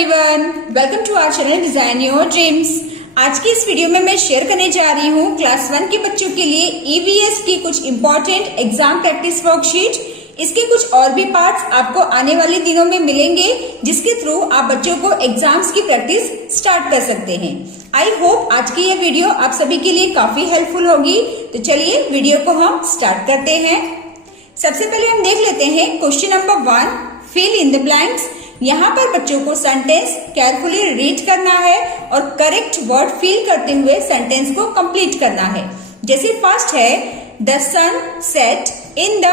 Everyone, welcome to our channel design your dreams. आज की इस वीडियो में मैं शेयर करने जा रही हूँ क्लास 1 के बच्चों के लिए ईवीएस की कुछ इम्पोर्टेंट एग्जाम प्रैक्टिस वर्कशीट। इसके कुछ और भी पार्ट्स आपको आने वाले दिनों में मिलेंगे, जिसके थ्रू आप बच्चों को एग्जाम्स की प्रैक्टिस स्टार्ट कर सकते हैं। आई होप आज की ये वीडियो आप सभी के लिए काफी हेल्पफुल होगी। तो चलिए वीडियो को हम स्टार्ट करते हैं। सबसे पहले हम देख लेते हैं question number 1, fill in the blanks. यहाँ पर बच्चों को सेंटेंस केयरफुली रीड करना है और करेक्ट वर्ड फिल करते हुए सेंटेंस को कंप्लीट करना है। जैसे फर्स्ट है, the sun set in the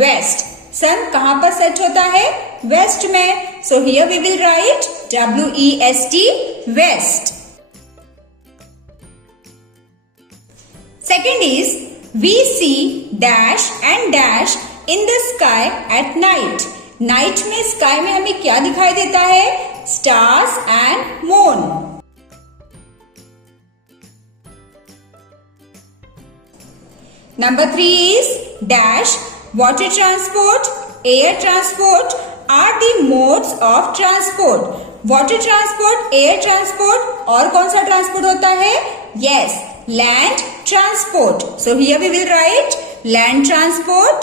west. Sun कहाँ पर सेट होता है? वेस्ट में। So here we will write WEST, west. Second is, we see dash and dash in the sky at night. Night में स्काई में हमें क्या दिखाई देता है? Stars and moon. Number 3 is dash water transport, air transport are the modes of transport. Water transport, air transport और कौन सा ट्रांसपोर्ट होता है? Yes, land transport. So here we will write land transport.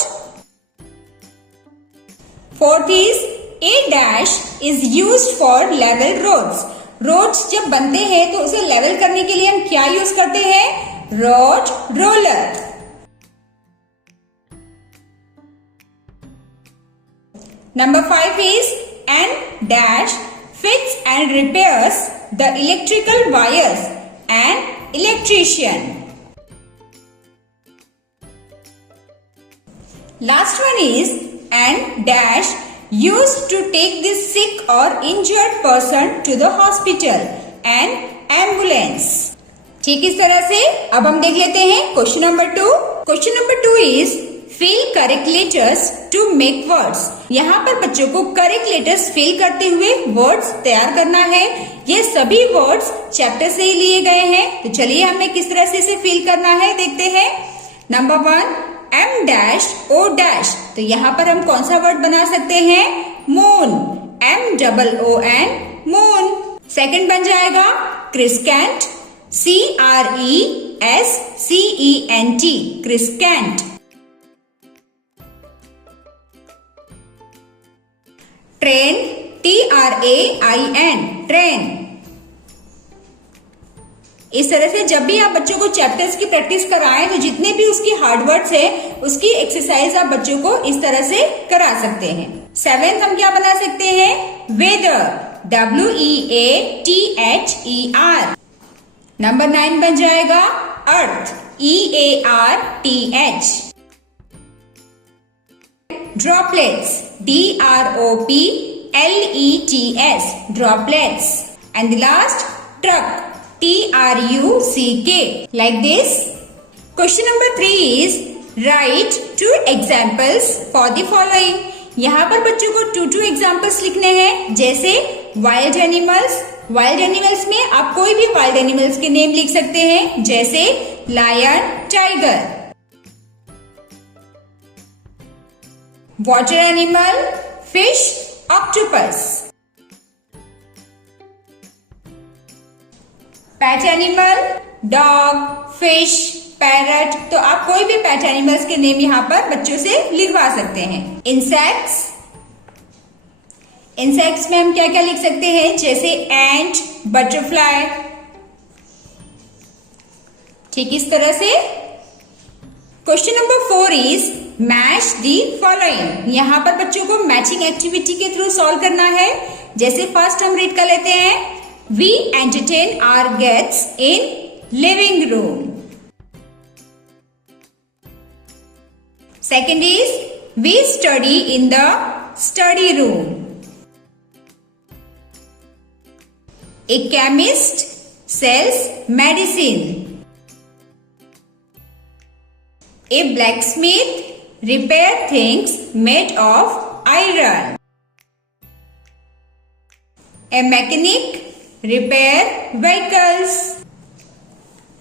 Fourth is, a dash is used for level roads. Roads जब बनते हैं तो उसे लेवल करने के लिए हम क्या यूज करते हैं? Road roller. Number 5 is, an dash fits and repairs the electrical wires, an electrician. Last one is, an dash used to take the sick or injured person to the hospital, an ambulance. ठीक इस तरह से अब हम देख लेते हैं question number 2। Question number 2 is, fill correct letters to make words. यहाँ पर बच्चों को करेक्ट लेटर्स फिल करते हुए वर्ड्स तैयार करना है। ये सभी वर्ड्स चैप्टर से ही लिए गए हैं। तो चलिए हमें किस तरह से इसे फिल करना है देखते हैं। नंबर 1, M डैश O डैश। तो यहाँ पर हम कौन सा वर्ड बना सकते हैं? Moon, MOON, moon. सेकंड बन जाएगा क्रिस्केंट, CRESCENT, क्रिस्केंट। Train, TRAIN, train. इस तरह से जब भी आप बच्चों को चैप्टर्स की प्रैक्टिस कराएं तो जितने भी उसकी हार्ड वर्ड्स है उसकी एक्सरसाइज आप बच्चों को इस तरह से करा सकते हैं। 7th हम क्या बना सकते हैं? Weather, WEATHER। नंबर 9 बन जाएगा अर्थ, EARTH। Droplets, DROPLETS, droplets. And the last, truck, TRUCK. Like this. Question number 3 is, write 2 examples for the following. यहाँ पर बच्चों को 2 examples लिखने हैं। जैसे wild animals, वाइल्ड एनिमल्स में आप कोई भी वाइल्ड एनिमल्स के नेम लिख सकते हैं, जैसे lion, tiger. Water animal, fish, octopus. Pet animal, dog, fish, parrot. तो आप कोई भी पेट एनिमल्स के नेम यहाँ पर बच्चों से लिखवा सकते हैं। इंसेक्ट्स, इंसेक्ट्स में हम क्या क्या लिख सकते हैं? जैसे एंट, बटरफ्लाई। ठीक इस तरह से। Question number 4 is, match the following. यहाँ पर बच्चों को मैचिंग एक्टिविटी के थ्रू सॉल्व करना है। जैसे फर्स्ट हम रीड कर लेते हैं, we entertain our guests in living room. Second is, we study in the study room. A chemist sells medicine. A blacksmith repairs things made of iron. A mechanic repairs vehicles.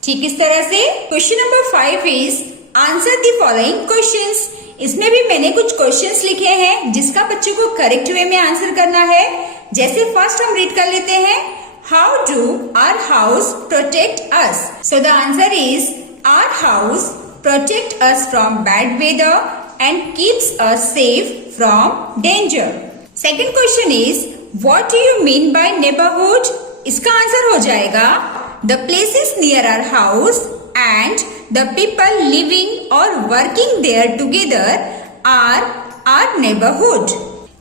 ठीक इस तरह से। Question number 5 is, answer the following questions. इसमें भी मैंने कुछ क्वेश्चंस लिखे हैं जिसका बच्चों को करेक्ट वे में आंसर करना है। जैसे फर्स्ट हम रीड कर लेते हैं, how do our house protect us? So the answer is our house protect us from bad weather and keeps us safe from danger. Second question is what do you mean by neighbourhood? इसका answer हो जाएगा the places near our house and the people living or working there together are our neighborhood.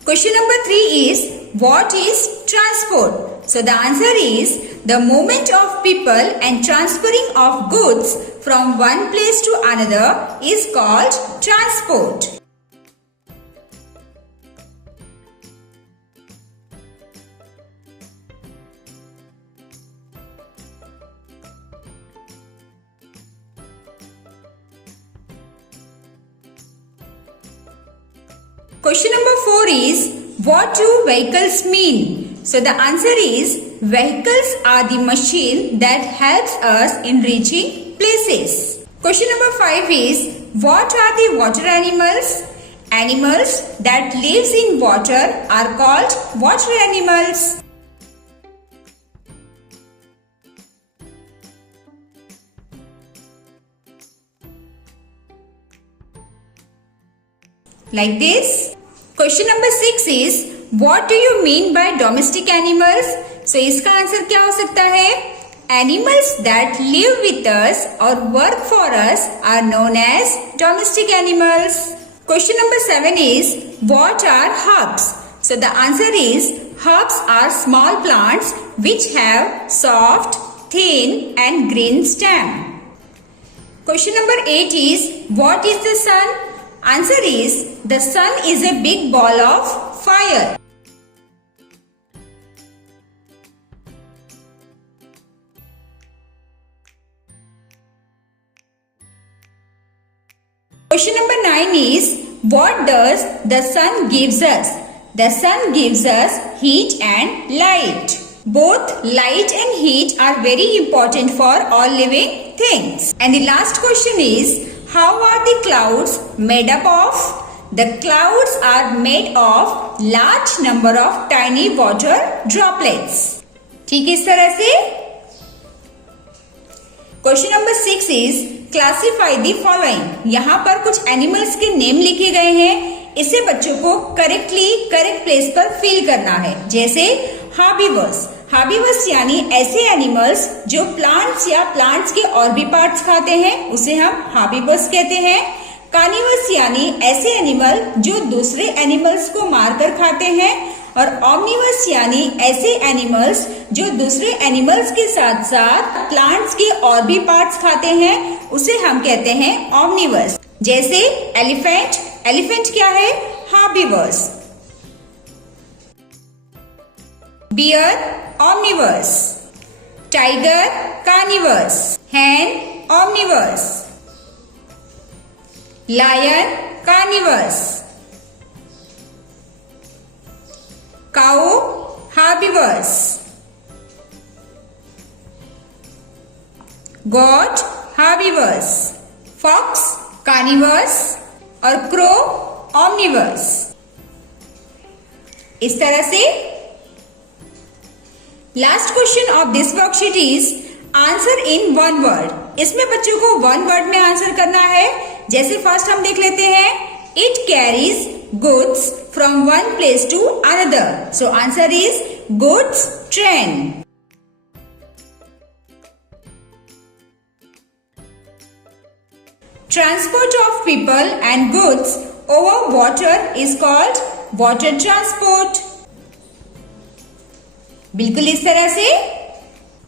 Question number 3 is what is transport? So the answer is the movement of people and transferring of goods from one place to another is called transport. Question number 4 is what do vehicles mean? So the answer is vehicles are the machine that helps us in reaching places. Question number 5 is what are the water animals? Animals that lives in water are called water animals. Like this. Question number 6 is what do you mean by domestic animals? So इसका आंसर क्या हो सकता है? Animals that live with us or work for us are known as domestic animals. Question number 7 is what are herbs? So the answer is herbs are small plants which have soft, thin and green stem. Question number 8 is what is the sun? Answer is the sun is a big ball of fire. Question number 9 is what does the sun gives us? The sun gives us heat and light. Both light and heat are very important for all living things. And the last question is how are the clouds made up of? The clouds are made of large number of tiny water droplets. ठीक इस तरह से। Question number 6 is classify the following. यहाँ पर कुछ एनिमल्स के नेम लिखे गए हैं, इसे बच्चों को करेक्ट प्लेस पर फिल करना है। जैसे हार्बीवर्स, हार्बीवर्स यानी ऐसे एनिमल्स जो प्लांट्स या प्लांट्स के और भी पार्ट्स खाते हैं, उसे हम हार्बीवर्स कहते हैं। कार्निवर्स यानी ऐसे एनिमल जो दूसरे एनिमल्स को मारकर खाते हैं, और ऑमनिवर्स यानी ऐसे एनिमल्स जो दूसरे एनिमल्स के साथ साथ प्लांट्स के और भी पार्ट्स खाते हैं, उसे हम कहते हैं ऑमनिवर्स। जैसे एलिफेंट, एलिफेंट क्या है? Herbivores. Bear, omnivores. Tiger, carnivores. Hen, omnivores. Lion, carnivores. Cow, herbivores. Goat, herbivores. Fox, carnivores. और crow, omnivores. इस तरह से last question of this worksheet is answer in one word. इसमें बच्चों को वन वर्ड में आंसर करना है। जैसे फर्स्ट हम देख लेते हैं, it carries goods from one place to another. So answer is goods train. Transport of people and goods over water is called water transport. बिल्कुल इस तरह से।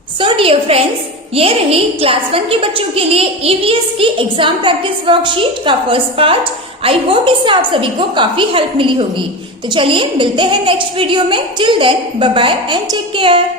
सो डियर फ्रेंड्स, ये रही क्लास 1 के बच्चों के लिए ईवीएस की एग्जाम प्रैक्टिस वर्कशीट का फर्स्ट पार्ट। आई होप इससे आप सभी को काफी हेल्प मिली होगी। तो चलिए मिलते हैं नेक्स्ट वीडियो में। Till then bye bye and take care.